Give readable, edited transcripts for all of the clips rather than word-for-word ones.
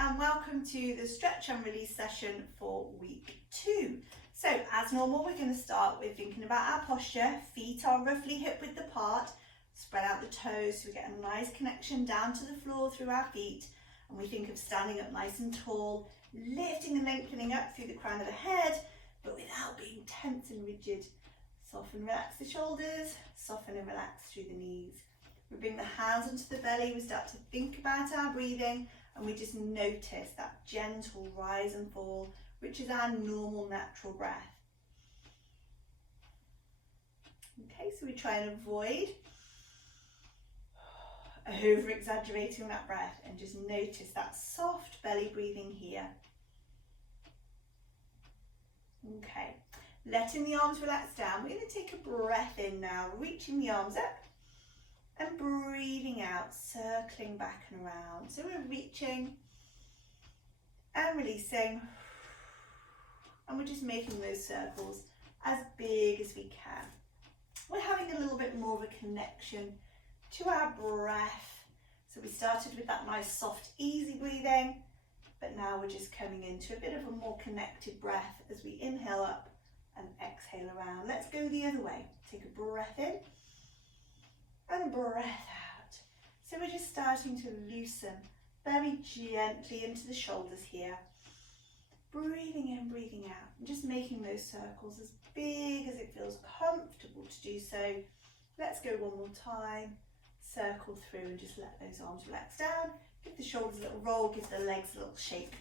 and welcome to the stretch and release session for week 2. So as normal, we're going to start with thinking about our posture. Feet are roughly hip width apart. Spread out the toes so we get a nice connection down to the floor through our feet. And we think of standing up nice and tall, lifting and lengthening up through the crown of the head, but without being tense and rigid. Soften, relax the shoulders, soften and relax through the knees. We bring the hands onto the belly, we start to think about our breathing, and we just notice that gentle rise and fall, which is our normal natural breath. Okay, so we try and avoid over-exaggerating that breath and just notice that soft belly breathing here. Okay, letting the arms relax down, we're going to take a breath in now, reaching the arms up and breathing out, circling back and around. So we're reaching and releasing, and we're just making those circles as big as we can. We're having a little bit more of a connection to our breath. So we started with that nice soft easy breathing, but now we're just coming into a bit of a more connected breath as we inhale up and exhale around. Let's go the other way. Take a breath in and breath out. So we're just starting to loosen very gently into the shoulders here. Breathing in, breathing out, and just making those circles as big as it feels comfortable to do so. Let's go one more time. Circle through and just let those arms relax down. Give the shoulders a little roll, give the legs a little shake.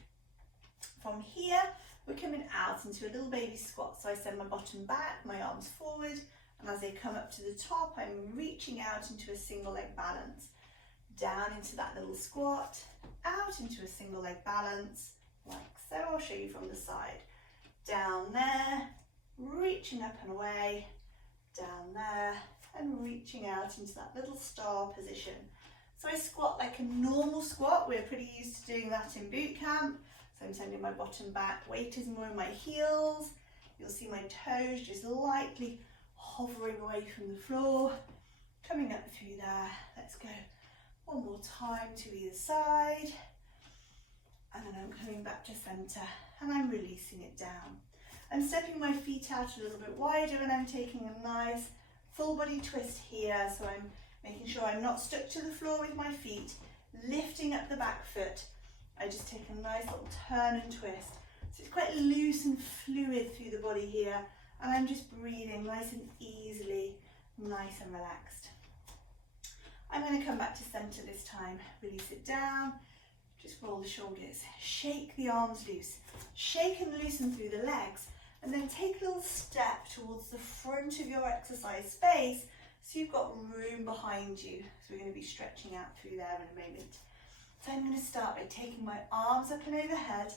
From here, we're coming out into a little baby squat. So I send my bottom back, my arms forward, and as they come up to the top, I'm reaching out into a single leg balance. Down into that little squat, out into a single leg balance, like so. I'll show you from the side. Down there, reaching up and away, down there, and reaching out into that little star position. So I squat like a normal squat. We're pretty used to doing that in boot camp. So I'm sending my bottom back, weight is more in my heels. You'll see my toes just lightly hovering away from the floor, coming up through there. Let's go one more time to either side, and then I'm coming back to center and I'm releasing it down. I'm stepping my feet out a little bit wider and I'm taking a nice full body twist here, so I'm making sure I'm not stuck to the floor with my feet, lifting up the back foot. I just take a nice little turn and twist. So it's quite loose and fluid through the body here, and I'm just breathing nice and easily, nice and relaxed. I'm going to come back to center this time, release it down, just roll the shoulders, shake the arms loose, shake and loosen through the legs, and then take a little step towards the front of your exercise space so you've got room behind you. So we're going to be stretching out through there in a moment. So I'm going to start by taking my arms up and overhead,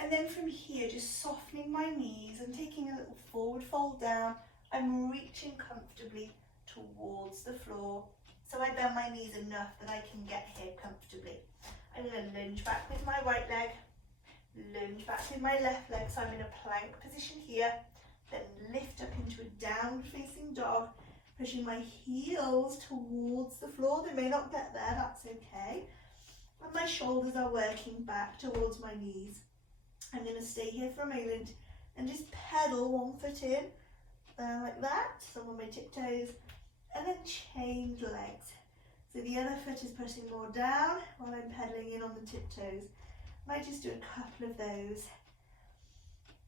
and then from here just softening my knees and taking a little forward fold down. I'm reaching comfortably towards the floor, so I bend my knees enough that I can get here comfortably. I'm going to lunge back with my right leg, lunge back with my left leg, so I'm in a plank position here, then lift up into a downward facing dog, pushing my heels towards the floor. They may not get there, that's okay. And my shoulders are working back towards my knees. I'm going to stay here for a moment and just pedal one foot in, like that, so on my tiptoes, and then change legs. So the other foot is putting more down while I'm pedaling in on the tiptoes. Might just do a couple of those.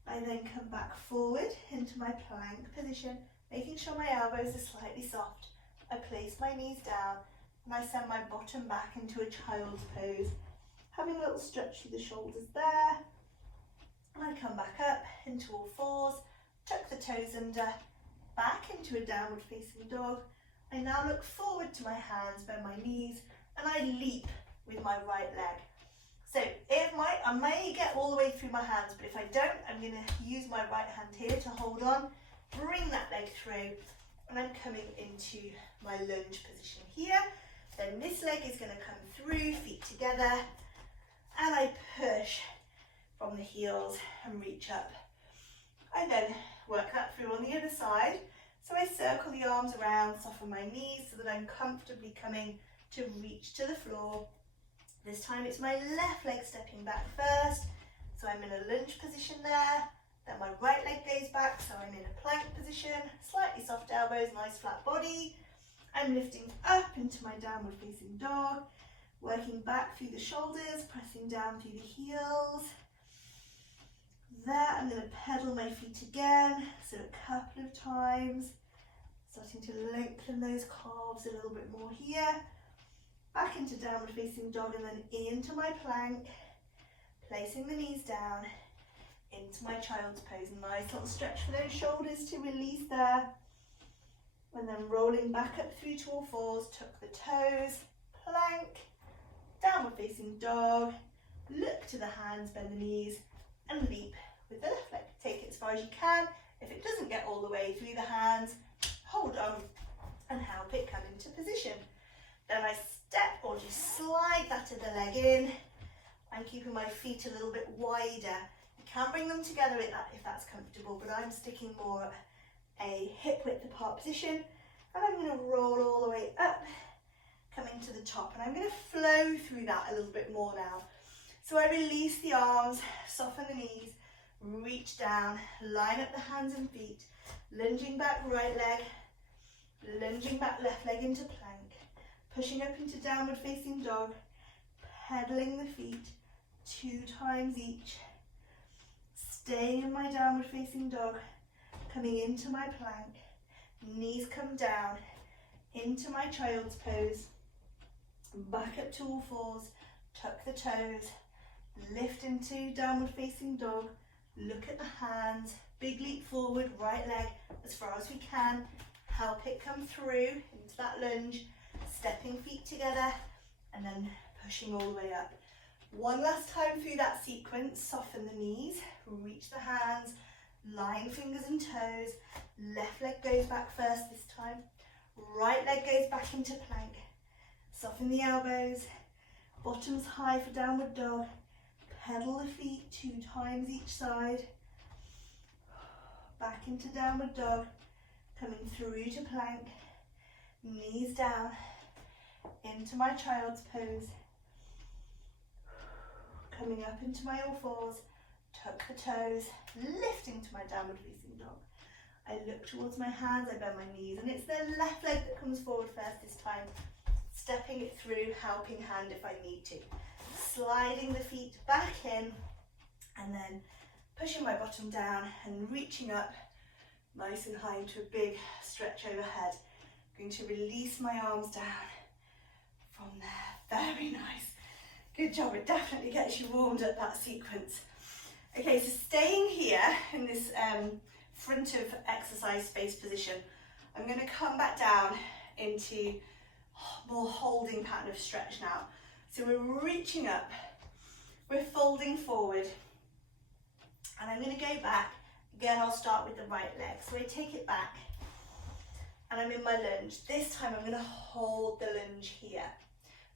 I then come back forward into my plank position, making sure my elbows are slightly soft. I place my knees down and I send my bottom back into a child's pose, having a little stretch through the shoulders there. And I come back up into all fours, tuck the toes under, back into a downward facing dog. I now look forward to my hands, bend my knees, and I leap with my right leg. So I may get all the way through my hands, but if I don't, I'm going to use my right hand here to hold on, bring that leg through, and I'm coming into my lunge position here. Then this leg is going to come through, feet together, and I push from the heels and reach up. I then work that through on the other side. So I circle the arms around, soften my knees so that I'm comfortably coming to reach to the floor. The This time it's my left leg stepping back first, so I'm in a lunge position there. Then my right leg goes back, so I'm in a plank position, slightly soft elbows, nice flat body. I'm lifting up into my downward facing dog, working back through the shoulders, pressing down through the heels. There, I'm going to pedal my feet again, so a couple of times, starting to lengthen those calves a little bit more here. Back into downward facing dog and then into my plank, placing the knees down, into my child's pose. Nice little stretch for those shoulders to release there. And then rolling back up through to all fours, tuck the toes, plank, downward facing dog, look to the hands, bend the knees, and leap with the left leg. Take it as far as you can. If it doesn't get all the way through the hands, hold on and help it come into position. Then I step or just slide that other leg in. I'm keeping my feet a little bit wider. You can bring them together if that's comfortable, but I'm sticking more at a hip width apart position. And I'm going to roll all the way up, coming to the top. And I'm going to flow through that a little bit more now. So I release the arms, soften the knees, reach down, line up the hands and feet, lunging back right leg, lunging back left leg into plank, pushing up into downward facing dog, pedaling the feet 2 times each, staying in my downward facing dog, coming into my plank, knees come down, into my child's pose, back up to all fours, tuck the toes, lift into downward facing dog, look at the hands, big leap forward, right leg as far as we can, help it come through into that lunge, stepping feet together and then pushing all the way up. One last time through that sequence, soften the knees, reach the hands, line fingers and toes, left leg goes back first this time, right leg goes back into plank, soften the elbows, bottoms high for downward dog, pedal the feet 2 times each side, back into downward dog, coming through to plank, knees down, into my child's pose, coming up into my all fours, tuck the toes, lifting to my downward facing dog. I look towards my hands, I bend my knees, and it's the left leg that comes forward first this time, stepping it through, helping hand if I need to. Sliding the feet back in, and then pushing my bottom down and reaching up nice and high into a big stretch overhead. I'm going to release my arms down from there. Very nice. Good job. It definitely gets you warmed up, that sequence. Okay, so staying here in this front of exercise space position, I'm going to come back down into more holding pattern of stretch now. So we're reaching up, we're folding forward, and I'm going to go back. Again, I'll start with the right leg. So I take it back, and I'm in my lunge. This time I'm going to hold the lunge here.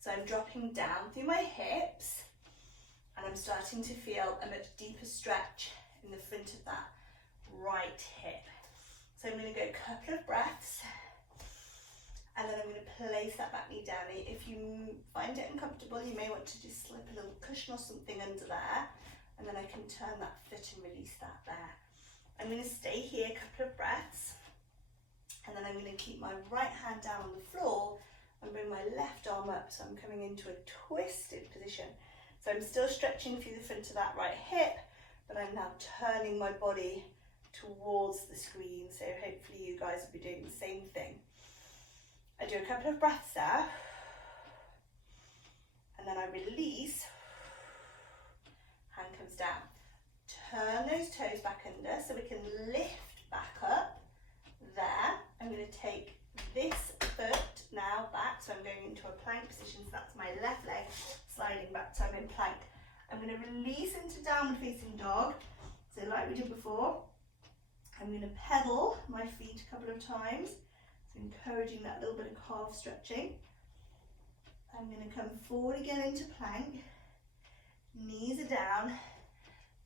So I'm dropping down through my hips, and I'm starting to feel a much deeper stretch in the front of that right hip. So I'm going to go a couple of breaths, and then I'm going to place that back knee down. If you find it uncomfortable, you may want to just slip a little cushion or something under there, and then I can turn that foot and release that there. I'm going to stay here a couple of breaths, and then I'm going to keep my right hand down on the floor and bring my left arm up, so I'm coming into a twisted position. So I'm still stretching through the front of that right hip, but I'm now turning my body towards the screen, so hopefully you guys will be doing the same thing. I do a couple of breaths there, and then I release, hand comes down. Turn those toes back under so we can lift back up there. I'm going to take this foot now back, so I'm going into a plank position, so that's my left leg sliding back, so I'm in plank. I'm going to release into downward facing dog, so like we did before. I'm going to pedal my feet a couple of times, so encouraging that little bit of calf stretching. I'm going to come forward again into plank, knees are down,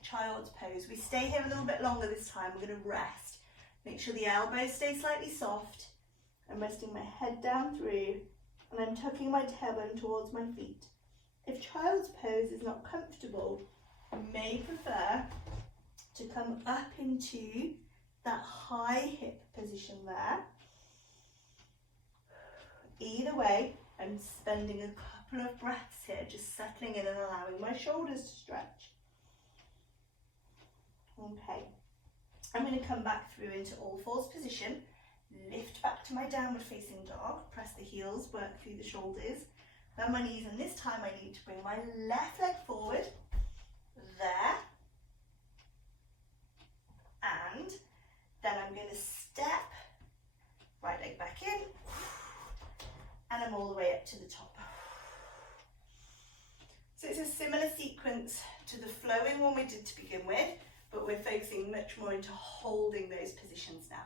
child's pose. We stay here a little bit longer this time. We're going to rest. Make sure the elbows stay slightly soft. I'm resting my head down through, and I'm tucking my tailbone towards my feet. If child's pose is not comfortable, you may prefer to come up into that high hip position there. Either way, I'm spending a couple of breaths here, just settling in and allowing my shoulders to stretch. Okay, I'm going to come back through into all fours position, lift back to my downward facing dog, press the heels, work through the shoulders, bend my knees, and this time I need to bring my left leg forward, there, and then I'm going to step, right leg back in, and I'm all the way up to the top. So it's a similar sequence to the flowing one we did to begin with, but we're focusing much more into holding those positions now.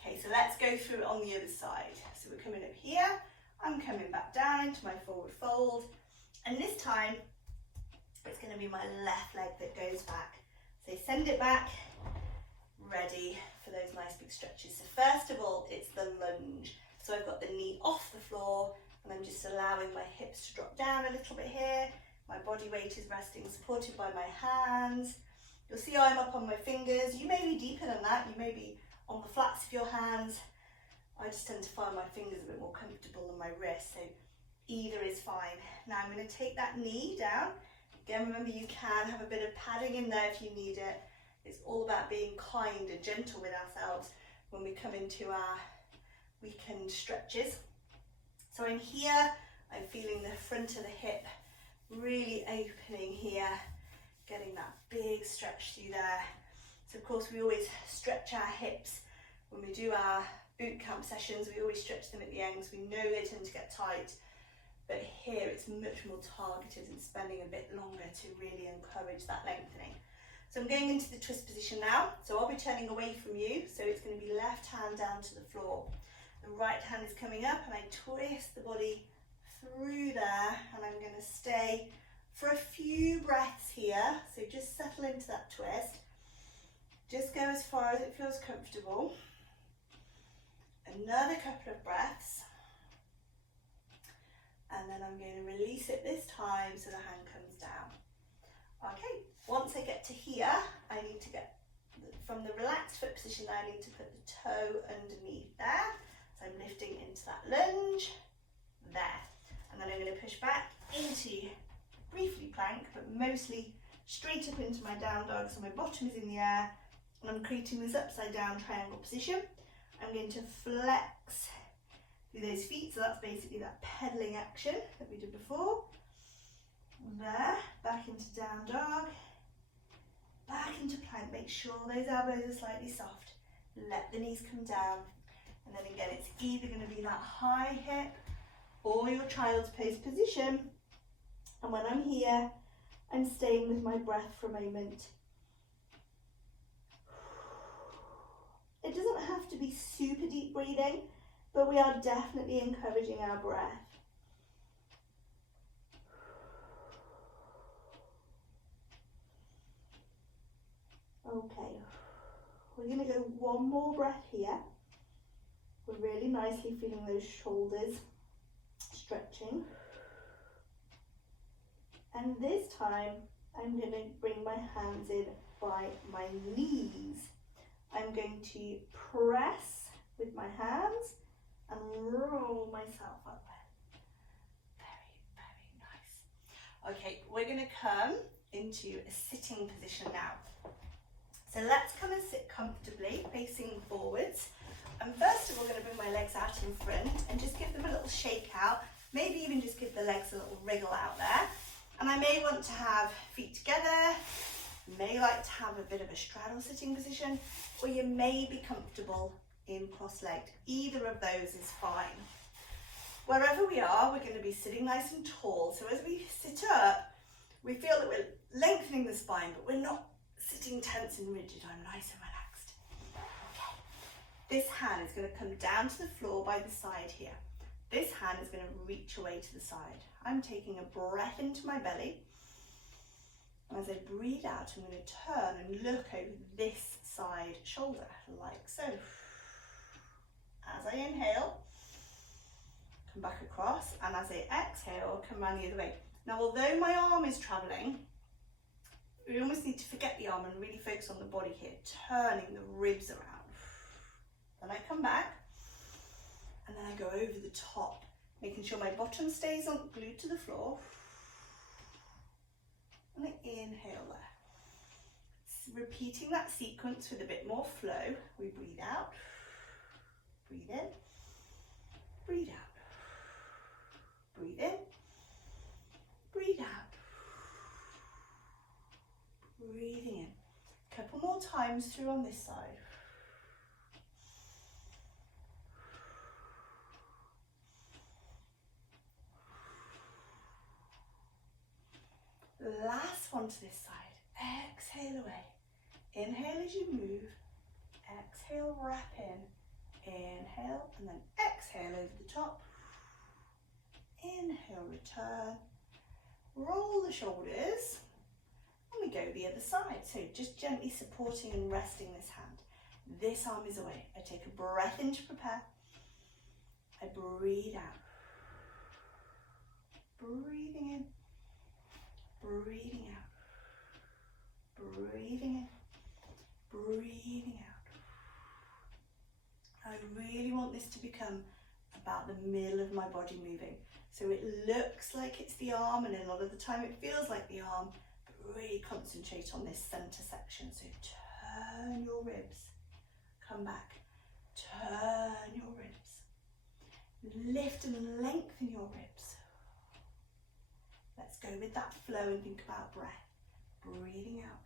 Okay, so let's go through it on the other side. So we're coming up here, I'm coming back down into my forward fold, and this time it's going to be my left leg that goes back. So send it back, ready for those nice big stretches. So first of all, it's the lunge. So I've got the knee off the floor, and I'm just allowing my hips to drop down a little bit here. My body weight is resting, supported by my hands. You'll see I'm up on my fingers. You may be deeper than that. You may be on the flats of your hands. I just tend to find my fingers a bit more comfortable than my wrists, so either is fine. Now I'm going to take that knee down. Again, remember you can have a bit of padding in there if you need it. It's all about being kind and gentle with ourselves when we come into our weekend stretches. So I'm here, I'm feeling the front of the hip really opening here, getting that big stretch through there. So of course we always stretch our hips when we do our boot camp sessions. We always stretch them at the ends. We know they tend to get tight, but here it's much more targeted and spending a bit longer to really encourage that lengthening. So I'm going into the twist position now. So I'll be turning away from you. So it's going to be left hand down to the floor. The right hand is coming up, and I twist the body through there, and I'm going to stay for a few breaths here. So just settle into that twist. Just go as far as it feels comfortable. Another couple of breaths. And then I'm going to release it this time so the hand comes down. Okay, once I get to here, I need to get, from the relaxed foot position, I need to put the toe underneath there. So I'm lifting into that lunge, there. And then I'm going to push back into briefly plank, but mostly straight up into my down dog. So my bottom is in the air, and I'm creating this upside down triangle position. I'm going to flex through those feet, so that's basically that pedaling action that we did before. There, back into down dog, back into plank. Make sure those elbows are slightly soft. Let the knees come down, and then again it's either going to be that high hip or your child's pose position. And when I'm here, I'm staying with my breath for a moment. It doesn't have to be super deep breathing, but we are definitely encouraging our breath. Okay, we're going to go one more breath here. We're really nicely feeling those shoulders stretching. And this time, I'm going to bring my hands in by my knees. I'm going to press with my hands and roll myself up. Very, very nice. Okay, we're going to come into a sitting position now. So let's come and sit comfortably, facing forwards. And first of all, I'm going to bring my legs out in front and just give them a little shake out. Maybe even just give the legs a little wriggle out there. And I may want to have feet together. May like to have a bit of a straddle sitting position, or you may be comfortable in cross-legged. Either of those is fine. Wherever we are, we're going to be sitting nice and tall. So as we sit up, we feel that we're lengthening the spine, but we're not sitting tense and rigid. I'm nice and relaxed. Okay. This hand is going to come down to the floor by the side here. This hand is going to reach away to the side. I'm taking a breath into my belly. And as I breathe out, I'm going to turn and look over this side shoulder, like so. As I inhale, come back across, and as I exhale, come around the other way. Now, although my arm is traveling, we almost need to forget the arm and really focus on the body here, turning the ribs around. Then I come back, and then I go over the top, making sure my bottom stays on, glued to the floor. And I inhale there. Repeating that sequence with a bit more flow. We breathe out, breathe in, breathe out, breathe in, breathe out, breathing in. A couple more times through on this side. Last one to this side. Exhale away. Inhale as you move. Exhale, wrap in. Inhale and then exhale over the top. Inhale, return. Roll the shoulders. And we go the other side. So just gently supporting and resting this hand. This arm is away. I take a breath in to prepare. I breathe out. Breathing in. Breathing out, breathing in, breathing out. I really want this to become about the middle of my body moving. So it looks like it's the arm, and a lot of the time it feels like the arm, but really concentrate on this center section. So turn your ribs, come back, turn your ribs, lift and lengthen your ribs. Let's go with that flow and think about breath. Breathing out,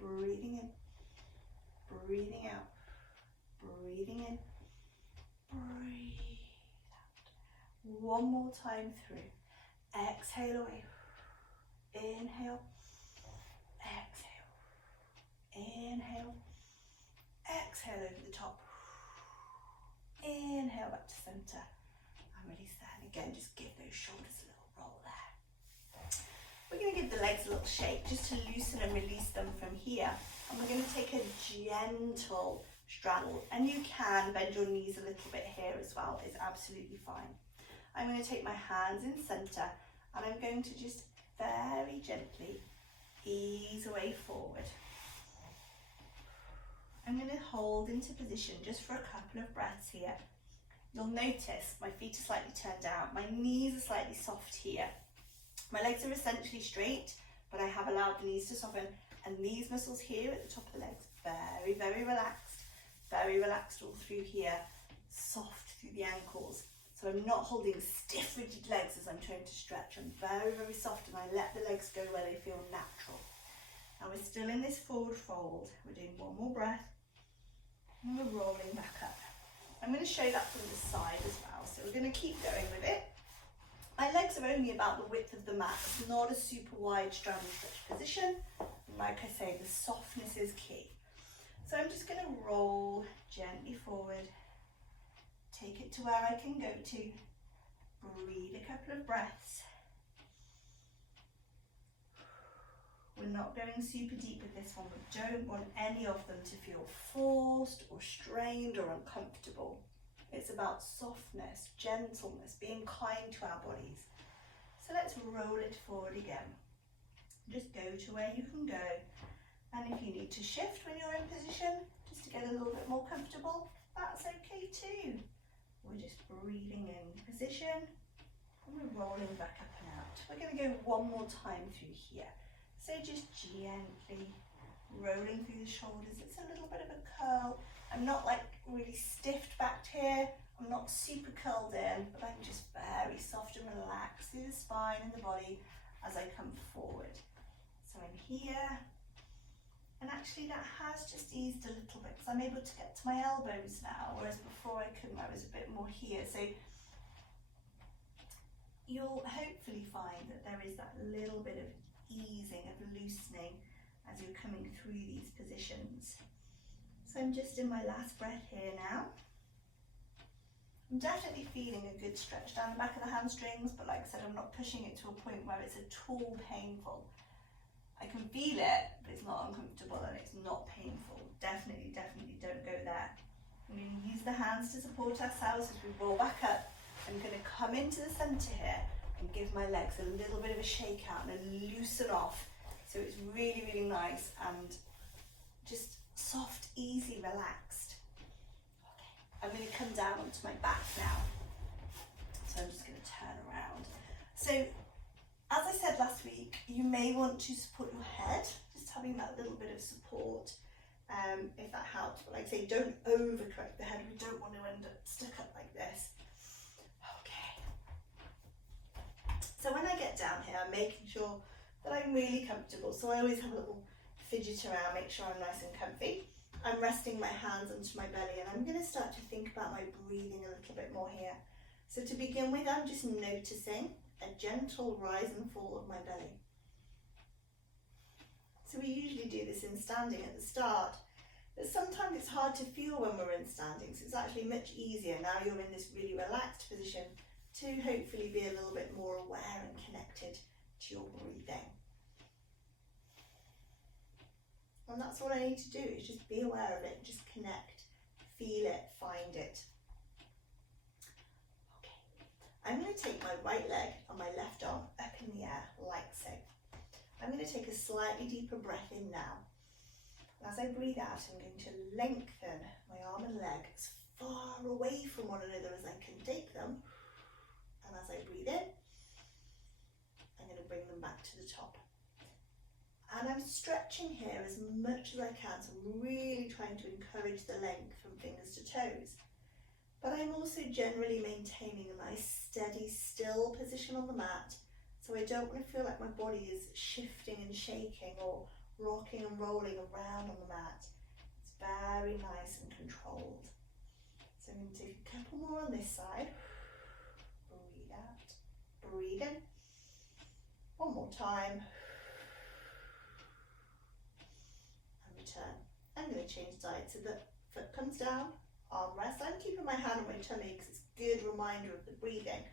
breathing in, breathing out, breathing in, breathe out. One more time through. Exhale away. Inhale, exhale, inhale, exhale over the top. Inhale back to center and release that. And again, just give those shoulders a little roll there. We're going to give the legs a little shake just to loosen and release them from here. And we're going to take a gentle straddle. And you can bend your knees a little bit here as well. It's absolutely fine. I'm going to take my hands in center and I'm going to just very gently ease away forward. I'm going to hold into position just for a couple of breaths here. You'll notice my feet are slightly turned out. My knees are slightly soft here. My legs are essentially straight, but I have allowed the knees to soften, and these muscles here at the top of the legs, very, very relaxed all through here, soft through the ankles. So I'm not holding stiff, rigid legs as I'm trying to stretch. I'm very, very soft, and I let the legs go where they feel natural. Now we're still in this forward fold. We're doing one more breath, and we're rolling back up. I'm going to show that from the side as well, so we're going to keep going with it. My legs are only about the width of the mat. It's not a super wide straddle stretch position. And like I say, the softness is key. So I'm just going to roll gently forward. Take it to where I can go to. Breathe a couple of breaths. We're not going super deep with this one. We don't want any of them to feel forced or strained or uncomfortable. It's about softness, gentleness, being kind to our bodies. So let's roll it forward again. Just go to where you can go. And if you need to shift when you're in position, just to get a little bit more comfortable, that's okay too. We're just breathing in position, and we're rolling back up and out. We're going to go one more time through here. So just gently rolling through the shoulders. It's a little bit of a curl. I'm not like really stiffed back here. I'm not super curled in, but I'm just very soft and relaxed through the spine and the body as I come forward. So I'm here, and actually that has just eased a little bit because I'm able to get to my elbows now, whereas before I couldn't. I was a bit more here. So you'll hopefully find that there is that little bit of easing, of loosening as you're coming through these positions. So I'm just in my last breath here now. I'm definitely feeling a good stretch down the back of the hamstrings, but like I said, I'm not pushing it to a point where it's at all painful. I can feel it, but it's not uncomfortable and it's not painful. Definitely don't go there. I'm going to use the hands to support ourselves as we roll back up. I'm going to come into the center here and and give my legs a little bit of a shake out and loosen off. So it's really, really nice and just soft, easy, relaxed. Okay, I'm going to come down onto my back now. So I'm just going to turn around. So as I said last week, you may want to support your head, just having that little bit of support, if that helps. But like I say, don't overcorrect the head. We don't want to end up stuck up like this. Okay. So when I get down here, I'm making sure that I'm really comfortable. So I always have a little fidget around, make sure I'm nice and comfy. I'm resting my hands onto my belly, and I'm going to start to think about my breathing a little bit more here. So to begin with, I'm just noticing a gentle rise and fall of my belly. So we usually do this in standing at the start, but sometimes it's hard to feel when we're in standing, so it's actually much easier now you're in this really relaxed position to hopefully be a little bit more aware and connected to your breathing. And that's all I need to do, is just be aware of it, just connect, feel it, find it. Okay, I'm going to take my right leg and my left arm up in the air, like so. I'm going to take a slightly deeper breath in now. As I breathe out, I'm going to lengthen my arm and leg as far away from one another as I can take them. And as I breathe in, I'm going to bring them back to the top. And I'm stretching here as much as I can, so I'm really trying to encourage the length from fingers to toes. But I'm also generally maintaining a nice steady, still position on the mat, so I don't want to feel like my body is shifting and shaking or rocking and rolling around on the mat. It's very nice and controlled. So I'm going to take a couple more on this side. Breathe out, breathe in. One more time. I'm going to change sides so the foot comes down, arm rest. I'm keeping my hand on my tummy because it's a good reminder of the breathing.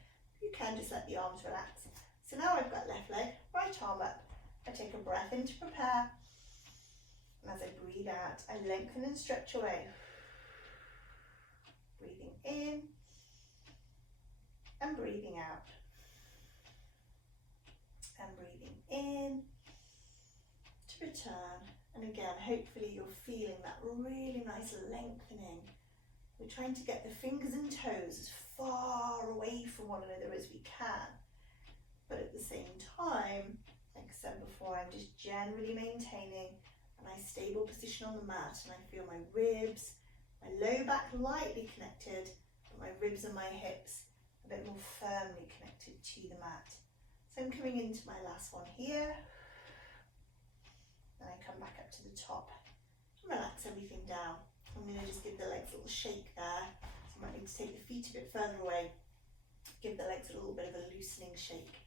You can just let the arms relax. So now I've got left leg, right arm up. I take a breath in to prepare. And as I breathe out, I lengthen and stretch away. Breathing in and breathing out. And breathing in to return. And again, hopefully you're feeling that really nice lengthening. We're trying to get the fingers and toes as far away from one another as we can. But at the same time, like I said before, I'm just generally maintaining a nice stable position on the mat, and I feel my ribs, my low back lightly connected, but my ribs and my hips a bit more firmly connected to the mat. So I'm coming into my last one here. And I come back up to the top and relax everything down. I'm going to just give the legs a little shake there. So I might need to take the feet a bit further away. Give the legs a little bit of a loosening shake.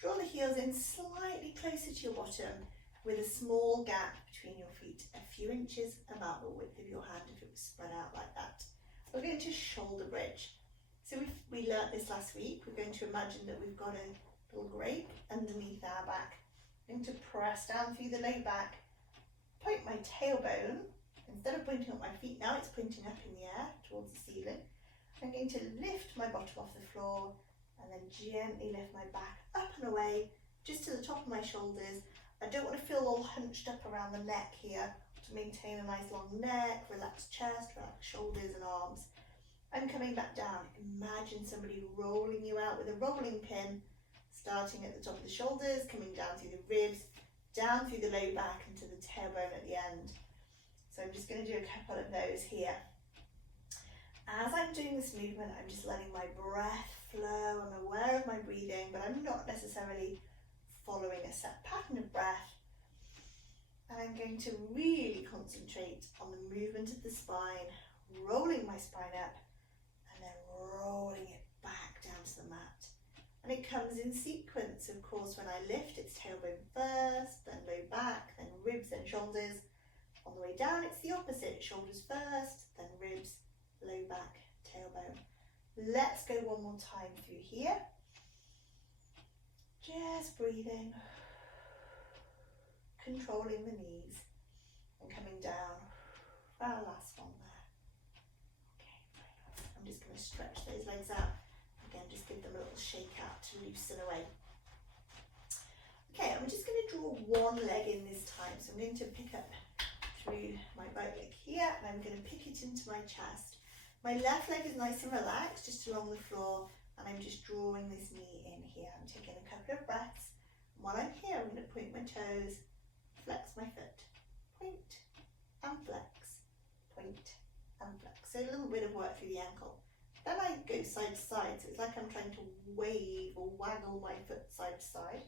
Draw the heels in slightly closer to your bottom with a small gap between your feet, a few inches about the width of your hand if it was spread out like that. We're going to shoulder bridge. So we learnt this last week. We're going to imagine that we've got a little grape underneath our back. I'm going to press down through the low back, point my tailbone, instead of pointing at my feet now, it's pointing up in the air towards the ceiling. I'm going to lift my bottom off the floor and then gently lift my back up and away, just to the top of my shoulders. I don't want to feel all hunched up around the neck here, to maintain a nice long neck, relaxed chest, relaxed shoulders and arms. I'm coming back down. Imagine somebody rolling you out with a rolling pin, starting at the top of the shoulders, coming down through the ribs, down through the low back and to the tailbone at the end. So I'm just going to do a couple of those here. As I'm doing this movement, I'm just letting my breath flow. I'm aware of my breathing, but I'm not necessarily following a set pattern of breath. And I'm going to really concentrate on the movement of the spine, rolling my spine up and then rolling it back down to the mat. And it comes in sequence. Of course, when I lift, it's tailbone first, then low back, then ribs, then shoulders. On the way down, it's the opposite. Shoulders first, then ribs, low back, tailbone. Let's go one more time through here. Just breathing, controlling the knees, and coming down for our last one there. Okay, very nice. I'm just going to stretch those legs out. Again, just give them a little shake out to loosen away. Okay, I'm just going to draw one leg in this time. So I'm going to pick up through my right leg here, and I'm going to pick it into my chest. My left leg is nice and relaxed, just along the floor, and I'm just drawing this knee in here. I'm taking a couple of breaths. And while I'm here, I'm going to point my toes, flex my foot, point and flex, point and flex. So a little bit of work through the ankle. Then I go side to side, so it's like I'm trying to wave or waggle my foot side to side.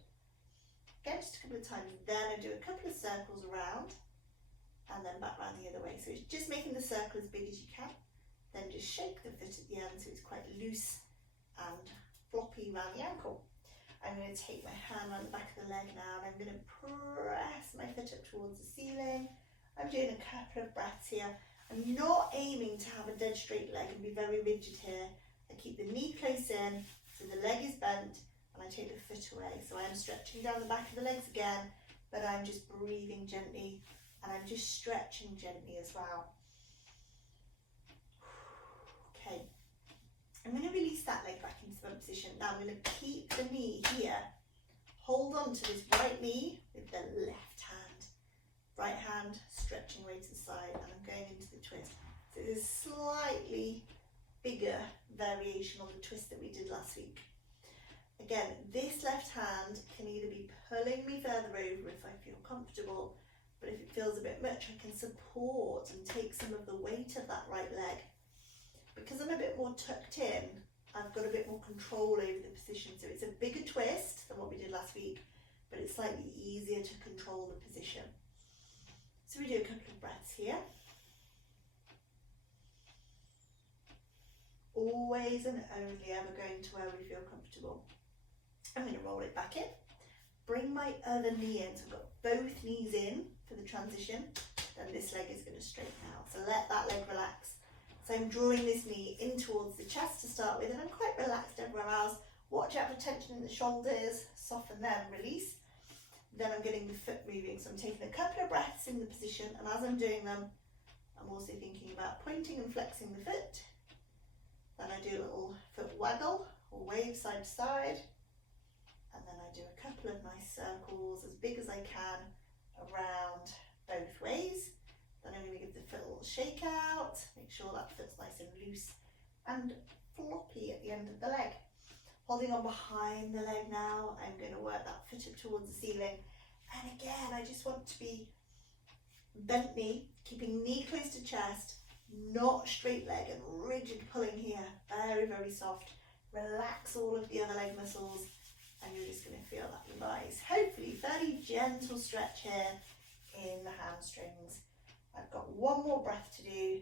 Again, just a couple of times. Then I do a couple of circles around, and then back round the other way. So it's just making the circle as big as you can. Then just shake the foot at the end so it's quite loose and floppy around the ankle. I'm going to take my hand on the back of the leg now, and I'm going to press my foot up towards the ceiling. I'm doing a couple of breaths here. I'm not aiming to have a dead straight leg and be very rigid here. I keep the knee close in, so the leg is bent, and I take the foot away. So I am stretching down the back of the legs again, but I'm just breathing gently, and I'm just stretching gently as well. Okay, I'm going to release that leg back into the position. Now I'm going to keep the knee here. Hold on to this right knee with the left hand. Right hand stretching away to the side, and I'm going into the twist. So there's a slightly bigger variation on the twist that we did last week. Again, this left hand can either be pulling me further over if I feel comfortable, but if it feels a bit much, I can support and take some of the weight of that right leg. Because I'm a bit more tucked in, I've got a bit more control over the position. So it's a bigger twist than what we did last week, but it's slightly easier to control the position. So we do a couple of breaths here. Always and only ever going to where we feel comfortable. I'm going to roll it back in. Bring my other knee in. So I've got both knees in for the transition. Then this leg is going to straighten out. So let that leg relax. So I'm drawing this knee in towards the chest to start with, and I'm quite relaxed everywhere else. Watch out for tension in the shoulders, soften them, release. Then I'm getting the foot moving. So I'm taking a couple of breaths in the position, and as I'm doing them, I'm also thinking about pointing and flexing the foot. Then I do a little foot waggle or wave side to side. And then I do a couple of nice circles as big as I can around both ways. Then I'm going to give the foot a little shake out, make sure that foot's nice and loose and floppy at the end of the leg. Holding on behind the leg now, I'm going to work that foot up towards the ceiling. And again, I just want to be bent knee, keeping knee close to chest, not straight leg and rigid pulling here, very, very soft. Relax all of the other leg muscles, and you're just going to feel that rise. Hopefully, fairly gentle stretch here in the hamstrings. I've got one more breath to do,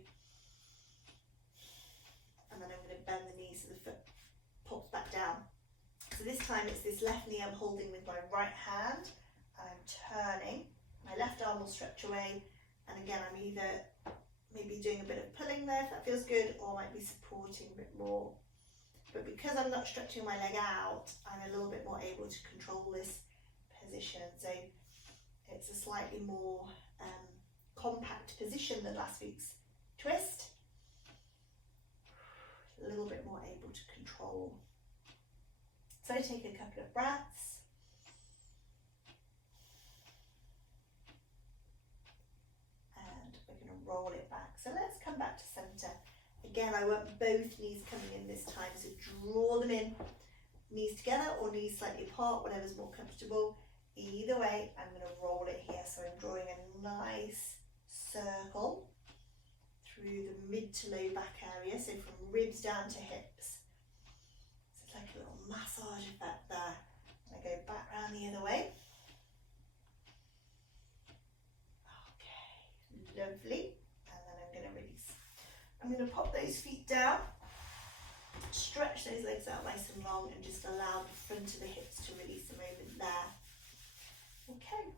and then I'm going to bend the knee so the foot pops back down. So this time it's this left knee I'm holding with my right hand, and I'm turning. My left arm will stretch away, and again I'm either maybe doing a bit of pulling there if that feels good, or I might be supporting a bit more. But because I'm not stretching my leg out, I'm a little bit more able to control this position. So it's a slightly more compact position than last week's twist. A little bit more able to control. So I take a couple of breaths. And we're going to roll it back. So let's come back to centre. Again, I want both knees coming in this time, so draw them in, knees together or knees slightly apart, whatever's more comfortable. Either way, I'm going to roll it here. So I'm drawing a nice circle through the mid to low back area, so from ribs down to hips. So it's like a little massage effect there. And I go back round the other way. Okay, lovely. And then I'm going to release. I'm going to pop those feet down, stretch those legs out nice and long, and just allow the front of the hips to release a moment there. Okay,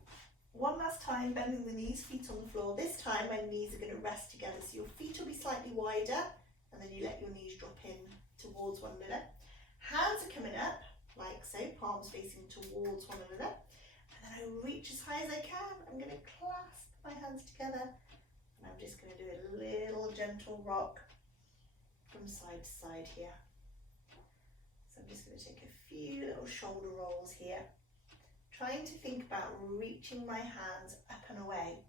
one last time, bending the knees, feet on the floor. This time my knees are going to rest together, so your feet will be slightly wider, and then you let your knees drop in towards one another. Hands are coming up, like so, palms facing towards one another. And then I reach as high as I can. I'm going to clasp my hands together, and I'm just going to do a little gentle rock from side to side here. So I'm just going to take a few little shoulder rolls here, trying to think about reaching my hands up and away.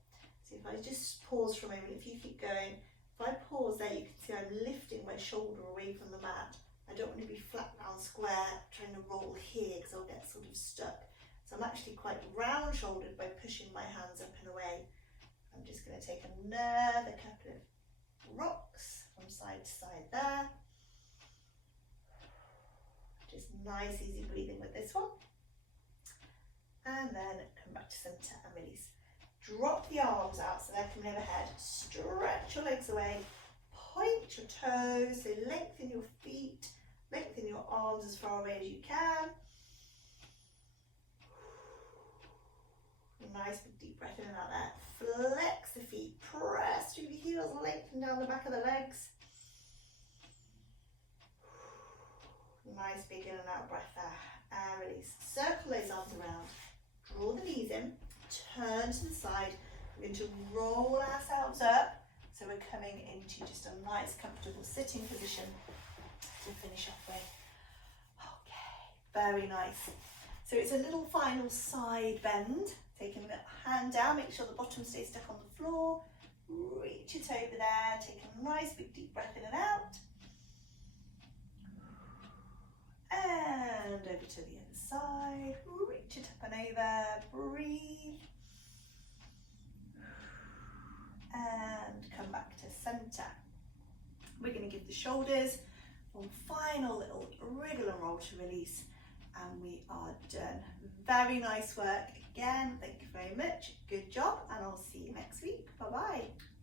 So if I just pause for a moment, if you keep going, if I pause there, you can see I'm lifting my shoulder away from the mat. I don't want to be flat round square trying to roll here because I'll get sort of stuck. So I'm actually quite round shouldered by pushing my hands up and away. I'm just going to take another couple of rocks from side to side there. Just nice easy breathing with this one. And then come back to centre and release. Drop the arms out so they're coming overhead. Stretch your legs away. Point your toes, so lengthen your feet, lengthen your arms as far away as you can. Nice big deep breath in and out there. Flex the feet, press through the heels, lengthen down the back of the legs. Nice big in and out breath there. And release. Circle those arms around. Draw the knees in. Turn to the side. We're going to roll ourselves up. So we're coming into just a nice comfortable sitting position to finish off with. Okay, very nice. So it's a little final side bend. Taking the hand down, make sure the bottom stays stuck on the floor. Reach it over there. Take a nice big deep breath in and out. And over to the other side. Reach it up and over. Breathe. And come back to centre. We're going to give the shoulders one final little wriggle and roll to release, and we are done. Very nice work again. Thank you very much. Good job, and I'll see you next week. Bye bye.